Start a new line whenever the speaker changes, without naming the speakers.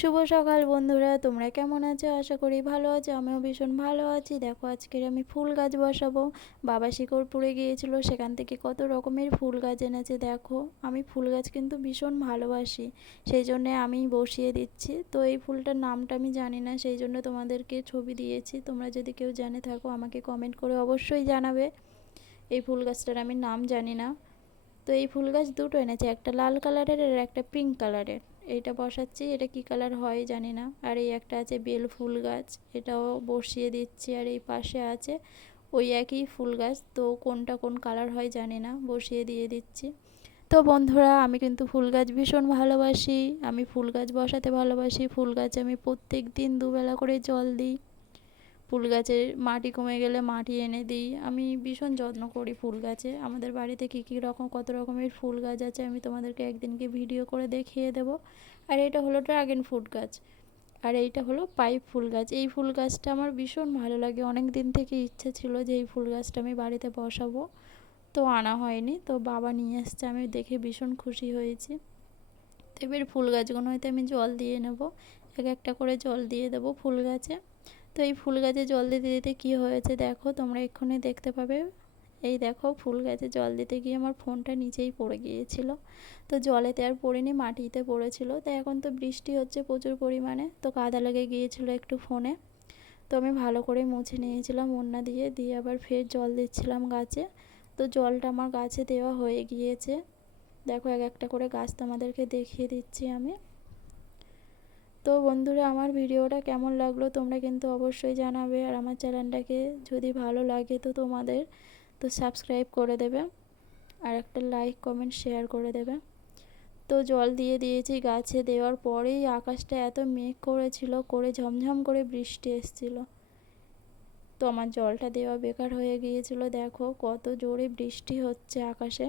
শুভ সকাল বন্ধুরা, তোমরা কেমন আছো? আশা করি ভালো আছো, আমিও ভীষণ ভালো আছি। দেখো, আজকের আমি ফুল গাছ বসাবো। বাবা শিকড়পুরে গিয়েছিল, সেখান থেকে কত রকমের ফুল গাছ এনেছে দেখো। আমি ফুল গাছ কিন্তু ভীষণ ভালোবাসি, সেই জন্যে আমি বসিয়ে দিচ্ছি। তো এই ফুলটার নামটা আমি জানি না, সেই জন্য তোমাদেরকে ছবি দিয়েছি। তোমরা যদি কেউ জানে থাকো, আমাকে কমেন্ট করে অবশ্যই জানাবে। এই ফুল গাছটার আমি নাম জানি না। তো এই ফুল গাছ দুটো এনেছে, একটা লাল কালারের আর একটা পিঙ্ক কালারের এইটা বসাচ্ছি, এটা কি কালার হয় জানি না। আর এই একটা আছে বেল ফুল গাছ, এটাও বসিয়ে দিচ্ছি আর এই পাশে আছে ওই একই ফুল গাছ, তো কোনটা কোন কালার হয় জানি না, বসিয়ে দিয়ে দিচ্ছি। তো বন্ধুরা, আমি কিন্তু ফুল গাছ ভীষণ ভালোবাসি, আমি ফুল গাছ বসাতে ভালোবাসি, ফুল গাছ আমি প্রত্যেক দিন দুবেলা করে জল দিই। ফুল গাছের মাটি কমে গেলে মাটি এনে দিই। আমি ভীষণ যত্ন করি ফুল গাছে আমাদের বাড়িতে কী কী রকম, কত রকমের ফুল গাছ আছে আমি তোমাদেরকে একদিনকে ভিডিও করে দেখিয়ে দেবো। আর এটা হলো ড্রাগন ফ্রুট গাছ। আর এইটা হলো পাইপ ফুল গাছ। এই ফুল গাছটা আমার ভীষণ ভালো লাগে। অনেক দিন থেকে ইচ্ছে ছিল যে এই ফুল গাছটা আমি বাড়িতে বসাবো। তো আনা হয়নি। তো বাবা নিয়ে এসছে। আমি দেখে ভীষণ খুশি হয়েছি। তো এবার ফুল গাছগুলো হয়তো আমি জল দিয়ে নেব। এক একটা করে জল দিয়ে দেবো ফুল গাছে। তো এই ফুল গাছে জল দিতে দিতে কী হয়েছে দেখো, তোমরা এক্ষুনি দেখতে পাবে। এই দেখো, ফুল গাছে জল দিতে গিয়ে আমার ফোনটা নিচেই পড়ে গিয়েছিল। তো জলেতে আর পড়েনি, মাটিতে পড়েছিল। তো এখন তো বৃষ্টি হচ্ছে প্রচুর পরিমাণে, তো কাদা লেগে গিয়েছিল একটু ফোনে। তো আমি ভালো করে মুছে নিয়েছিলাম ওন্না দিয়ে দিয়ে আবার ফের জল দিচ্ছিলাম গাছে। তো জলটা আমার গাছে দেওয়া হয়ে গিয়েছে। দেখো এক একটা করে গাছ তোমাদেরকে দেখিয়ে দিচ্ছি আমি। তো বন্ধুরা, আমার ভিডিওটা কেমন লাগল তোমরা কিন্তু অবশ্যই জানাবে আর আমার চ্যানেলটাকে যদি ভালো লাগে তো তোমাদের, তো সাবস্ক্রাইব করে দেবে আর একটা লাইক, কমেন্ট, শেয়ার করে দেবে। তো জল দিয়ে দিয়েছি গাছে, দেওয়ার পরেই আকাশটা এত মেঘ করেছিল, করে ঝমঝম করে বৃষ্টি এসছিল। তো আমার জলটা দেওয়া বেকার হয়ে গিয়েছিল, দেখো কত জোরে বৃষ্টি হচ্ছে আকাশে।